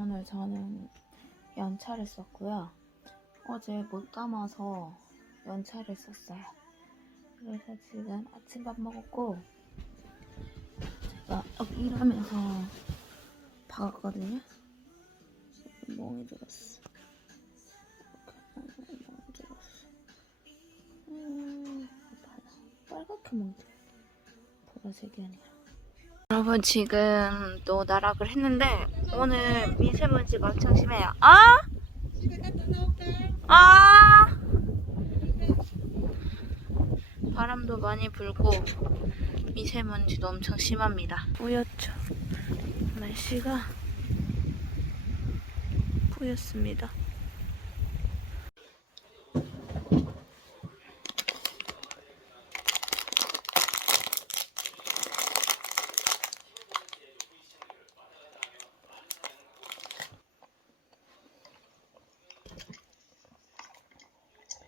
오늘 저는 연차를 썼고요. 어제 못 담아서 연차를 썼어요. 그래서 지금 아침밥 먹었고 제가 일하면서 박았거든요. 멍이 들었어. 멍이 들었어. 음, 아파요. 빨갛게 멍이 들어. 보라색이 아니라. 여러분 지금 또 나락을 했는데 오늘 미세먼지가 엄청 심해요. 아? 아? 바람도 많이 불고 미세먼지도 엄청 심합니다. 뿌옇죠. 날씨가 뿌옇습니다.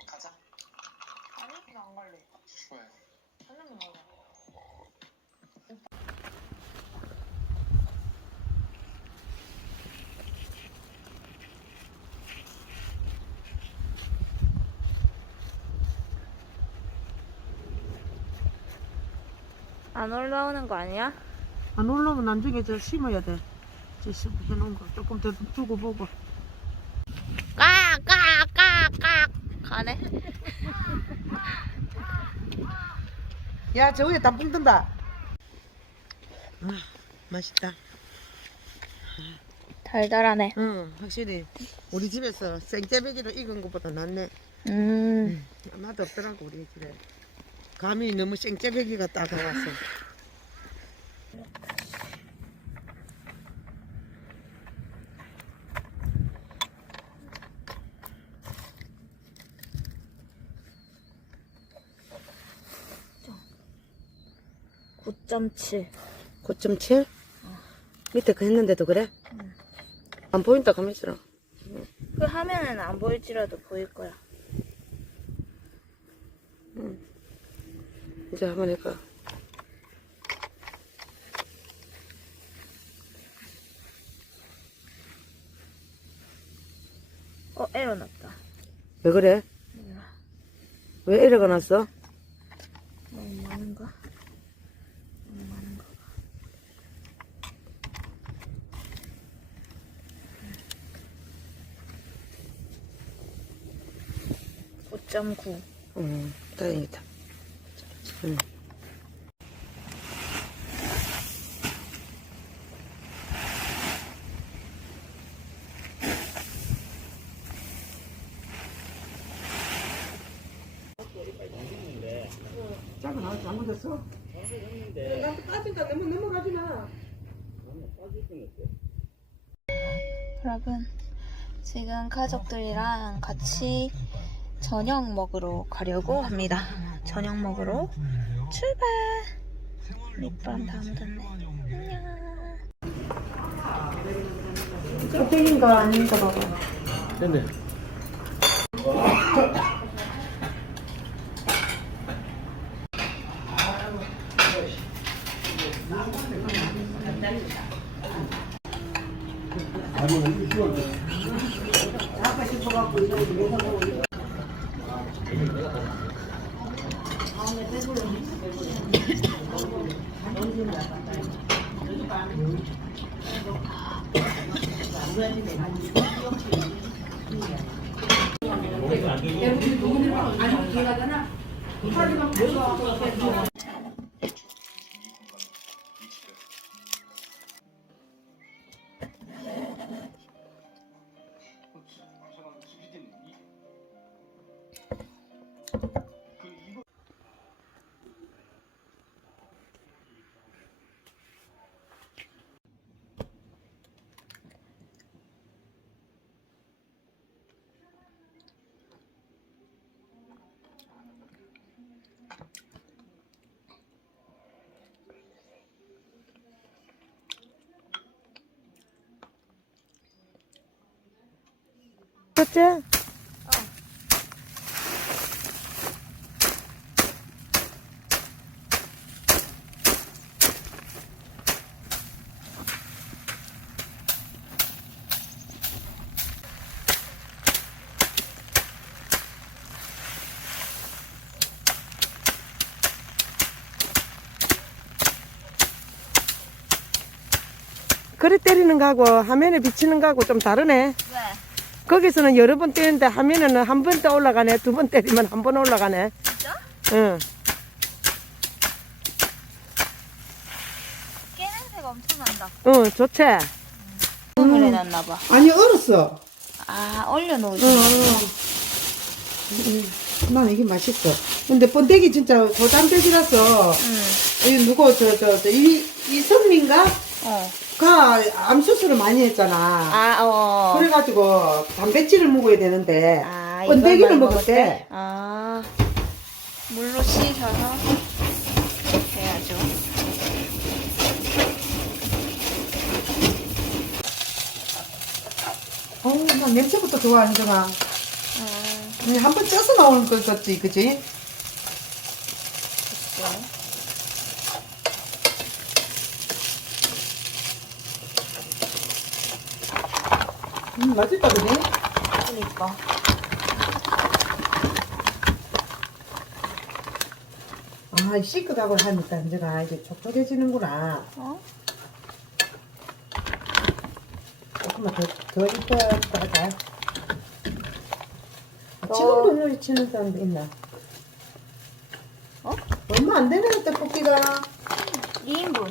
가자. 아니, 나안 갈래. 왜? 하려면 가자. 안 올라오는 거 아니야? 안 올라오면 나중에 저 심어야 돼. 저 심- 해놓은 거 조금 더 두고 보고. 까까까까 가네. 야, 저 위에 단풍 뜬다. 아, 맛있다. 달달하네. 응, 확실히 우리 집에서 생짜배기로 익은 것보다 낫네. 음. 맛 없더라고 우리 집에. 감이 너무 생짜배기가 따가워서. 구 9.7. 9.7? 밑에 그 했는데도 그래? 안 보인다 가만 있어라. 그 화면은 안 보일지라도 보일 거야. 이제 한번 해봐. 어, 에러 났다. 왜 그래? 왜 에러가 났어? 너무 많은가? 너무 많은가? 5.9. 응, 다행이다. 응. 작은 잘못했어? 너무 넘어가지 마. 여러분, 지금 가족들이랑 같이 저녁 먹으러 가려고 합니다. 저녁 먹으러 출발! 밑바람 다 묻었네. 안녕. 껍데기인가 아닌가 봐봐. 됐네. 첫째? 그릇 때리는 거하고 화면에 비치는 거하고 좀 다르네. 왜? 거기서는 여러 번 때리는데 화면에는 한번 더 올라가네. 두 번 때리면 한 번 올라가네. 진짜? 응. 깨 냄새가 엄청 난다. 응, 좋지? 을 해놨나 봐. 아니, 얼었어. 아 얼려놓으지. 난 이게 맛있어. 근데 번데기 진짜 고단백이라서, 응. 이 누구, 저, 저, 저, 이, 이선민가? 어. 가 암수술을 많이 했잖아. 아 어. 그래가지고 단백질을 먹어야 되는데, 아, 번데기를 이걸만 먹었대. 아 물로 씻어서 해야죠. 어우, 난 냄새부터 좋아하는구나. 음, 한번 쪄서 나오는 것 같지, 그지? 됐어. 음, 맛있다, 그지? 그니까. 아, 이 시크하고 하니까 이제가 이제 촉촉해지는구나. 어? 조금만 더, 더 익혀야 할까? 더- 지금도 요리 치는 사람도 있나? 어? 얼마 안 되네, 떡볶이가. 2인분.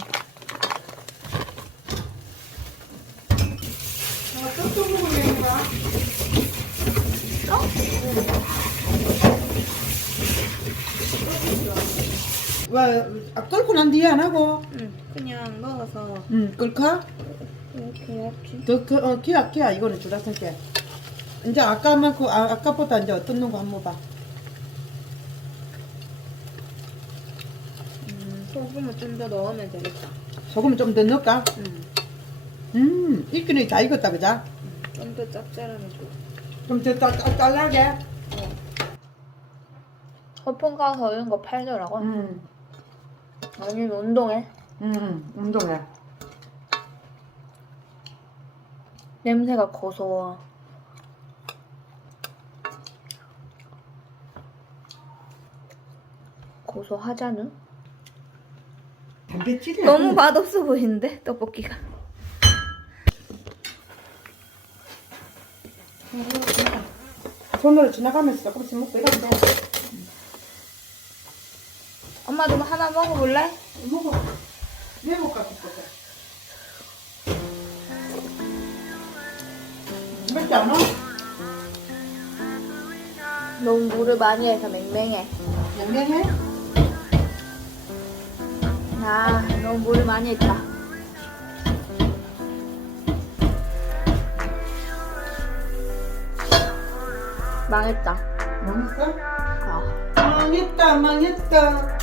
아, 떡도 먹으려니까. 와, 아, 끓고 난 뒤에 안 하고? 응. 그냥 먹어서 응, 끓까? 이렇게 해야지. 더, 그, 어, 기야, 기야, 이거는 줄라선 게. 이제 아까만큼, 아, 아까보다 이제 어떤 놈거 한번 봐. 음, 소금을 좀 더 넣으면 되겠다. 소금 좀 더 넣을까? 응. 음, 익기는 다 익었다, 그자? 좀 더 짭짤하면 좋아. 좀더 짤짤하게. 허풍 가서 이런 거 팔더라고. 음, 아니면 운동해. 음, 운동해. 냄새가 고소워. 고소하잖아. 단백질이 너무 맛없어 보이는데 떡볶이가. 손으로 지나가면서 조금씩 먹고 이러면 돼. 엄마도 뭐 하나 먹어볼래? 먹어. 내볼까, 싶어서. 맵지 않아? 너무 물을 많이 해서 맹맹해. 양갱해? 아, 너무 물을 많이 했다. 망했다. 망했어? 아, 망했다, 망했다.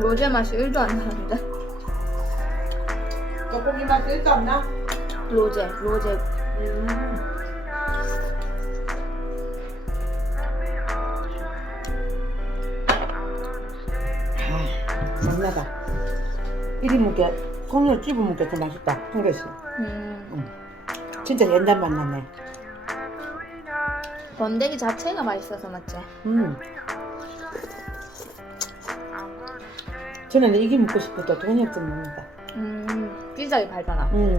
로제 맛이 1도 안 나는데. 떡볶이 맛 일도 안 나? 로제, 로제. 음. 아, 장나다. 이리 먹게, 콩을 찝어 먹게 더 맛있다. 한 개씩. 음, 진짜 옛날 맛 나네. 번데기 자체가 맛있어서 맞지? 음. 저는 이게 먹고 싶어도 돈이 없어 먹는다. 음, 비싸게 팔잖아. 음.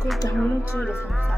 그렇게 한뭉치로 싼데.